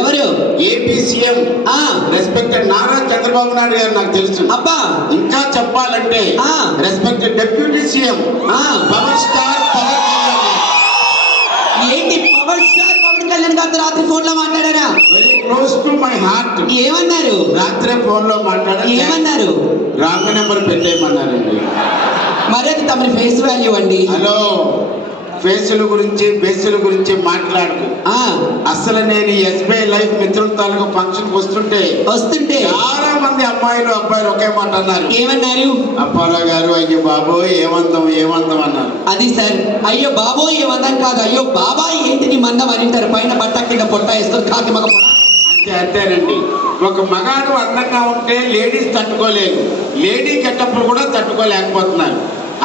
ఎవరు? AP CM respected Nara Chandrababu Naidu garu నాకు తెలుసు. అబ్బా ఇంకా చెప్పాలంటే respected deputy CM power star Pawan Kalyan. ఏంటి పవర్ స్టార్ పవన్ కళ్యాణ్ గారితో రాత్రి ఫోన్ లో మాట్లాడారా? Very close to my heart. ఏమన్నారు? రాత్రే ఫోన్ లో మాట్లాడారు. ఏమన్నారు? రాంగ్ నెంబర్ పెట్టేయమన్నారండి. మరి అది తమరి ఫేస్ వాల్యూ అండి. హలో, ఫేసుల గురించి బేసుల గురించి మాట్లాడుకు. అసలు నేను ఎస్బీఐ లైఫ్ మిత్రుల తాలూకు ఫంక్షన్ వస్తుంటే చాలా మంది అమ్మాయిలు అబ్బాయిలు ఒకే మాట అన్నారు. ఏమన్నారు? అప్పారావు గారు అయ్యో బాబోయ్ ఏమందం ఏమందం అన్నారు. అది సార్, అయ్యో బాబోయ్ ఏమందం కాదు, అయ్యో బాబాయ్ ఏంటిని మందం అని అంటారు. పైన బట్ట కింద పొట్ట వేస్తారు, కాకి మగ అంతేనండి. ఒక మగాడు అందంగా ఉంటే లేడీస్ తట్టుకోలేదు, లేడీ గెటప్లు కూడా తట్టుకోలేకపోతున్నారు.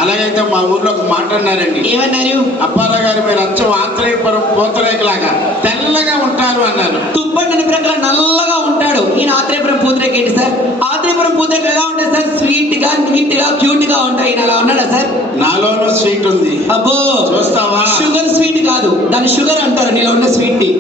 అలాగైతే మా ఊర్లో ఒక మాట అన్నారండి. ఏమన్నారు? అప్పారావు గారు మీరు అచ్చం ఆత్రేయపురం పూతరేకలాగా తెల్లగా ఉంటారు అన్నారు. తుప్పటి ప్రకార నల్లగా ఉంటాడు. ఈయన ఆత్రేయపురం పూతరేక ఏంటి సార్? ఆత్రేయపురం పూతరేక ఎలా ఉంటాయి సార్? స్వీట్ గా నీట్ గా క్యూట్ గా ఉంటాయి. ఈయన అలా ఉన్నాడా సార్? నాలోనూ స్వీట్ ఉంది. అబ్బో చూస్తావా? షుగర్ స్వీట్ కాదు, దాని షుగర్ అంటారు నీలో ఉన్న స్వీట్ ని.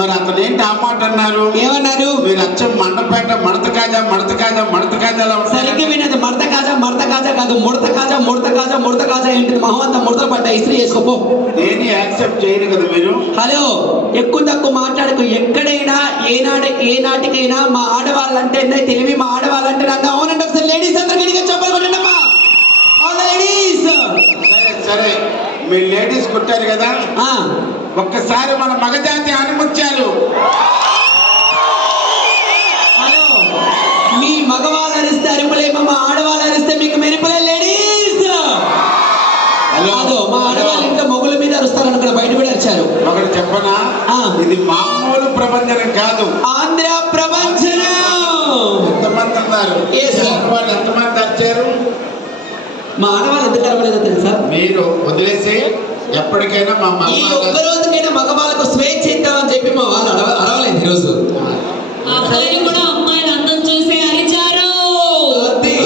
మరి అతను ఏంటి ఆ మాట అన్నారు? ఏమన్నారు? మీరు అచ్చం మండపేట మడత కాజా మడత కాజా మడత కాజా సరిగ్గా వినది. మడత కాజా మడత కాజా కాదు, ముడత కాజా ముడత కాజా ముడత కాజా ఏంటిది? మహమంతా ముడతలు పడ్డా, ఇస్త్రీ చేసుకోపో. దేని యాక్సెప్ట్ చేయరు కదా మీరు. హలో, ఎక్కువ తక్కువ మాట్లాడకు. ఎక్కడైనా ఏనాటికైనా మా ఆడవాళ్ళంటే తెలివి, మా ఆడవాళ్ళంటే నాకు అవునండి. ఒకసారి లేడీస్ అందరూ గట్టిగా చెప్పాలి కొట్టండమ్మా. లేడీస్ సరే, మీరు లేడీస్ కొట్టారు కదా, ఒక్కసారి మన మగజాతి ఆనిముత్యాలు. హలో, మీ మగవాళ్ళు అరిస్తే అరుపులేమో, మా ఆడవాళ్ళు అరిస్తే మీకు మెరుపులే. లేడీస్ అదో మా ఆడవాళ్ళు ఇంకా మొగుల మీద అరుస్తారు అనుకున్న, బయట కూడా అరిచారు. ఒకటి చెప్పనా, ఇది మామూలు ప్రపంచం కాదు, ఆంధ్ర ప్రపంచం. ఎంతమంది అన్నారు? వాళ్ళు ఎంతమంది అరిచారు? మా ఆడవాళ్ళు ఎందుకు అరవలేదో తెలుసా? మీరు వదిలేసి ఎప్పటికైనా మా ఈ ఒక్క రోజుకైనా మగవాళ్ళకు స్వేచ్ఛ ఇద్దామని చెప్పి మా వాళ్ళు అరవలేదు ఈరోజు.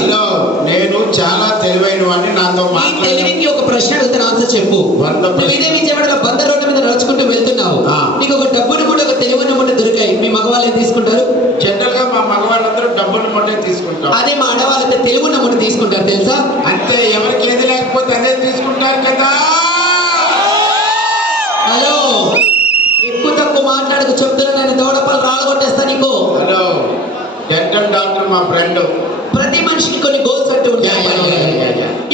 హలో, నేను చాలా తెలివైన వాడిని, నాతో తెలివికి ఒక ప్రశ్న అడుగుతాను, ఆన్సర్ చెప్పు. ఇదే విజయవాడలో బంద రోడ్డు మీద నడుచుకుంటూ వెళ్తున్నావు, నీకు ఒక డబ్బును కూడా ఒక తెలివైన ముట్ట దొరికాయి, మీ మగవాళ్ళు ఏం తీసుకుంటారు? జనరల్ గా మా మగవాళ్ళందరూ డబ్బులు ముట్టే తీసుకుంటారు. అదే మా ఆడవాళ్ళైతే తెలివైన ముట్ట తీసుకుంటారు తెలుసా? అంతే, ఎవరికి ఏది లేకపోతే అదే తీసుకుంటారు కదా. హలో, ఎక్కువ తక్కువ మాట్లాడకు చెప్తున్నా, నేను దౌడపల్లి రాళ్ళగొట్టేస్తా నీకు. హలో, డెంటల్ డాక్టర్ మా ఫ్రెండ్. ప్రతి మనిషికి కొన్ని గోల్స్ అంటూ ఉంటాయి.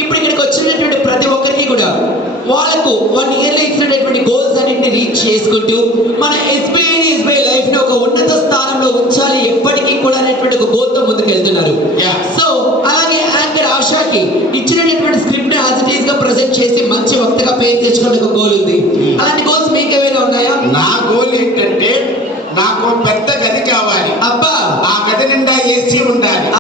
ఇప్పుడు ఇక్కడికి వచ్చినటువంటి ప్రతి ఒక్కరికి కూడా వాళ్ళకు 1 year లో ఇచ్చినటువంటి గోల్స్ అన్నింటినీ రీచ్ చేసుకుంటూ మన ఎస్బీఐ లైఫ్ ని ఒక ఉన్నత స్థానంలో ఉంచాలి ఎప్పటికీ కూడా అనేటువంటి ఒక గోల్ తో ముందుకు వెళ్తున్నారు. సో అలాగే యాంకర్ ఆశాకి ఇచ్చినటువంటి స్క్రిప్ట్ యాజ్ ఇట్ ఈస్ గా ప్రెజెంట్ చేసి మంచి వక్తగా పేరు తెచ్చుకునే ఒక గోల్ ఉంది. అలాంటి గోల్స్ మీకు ఏమైనా ఉన్నాయా? నా గోల్ ఏంటంటే నాకు పెద్ద గది కావాలి. అబ్బా, ఆ గది నిండా ఏసీ ఉండాలి.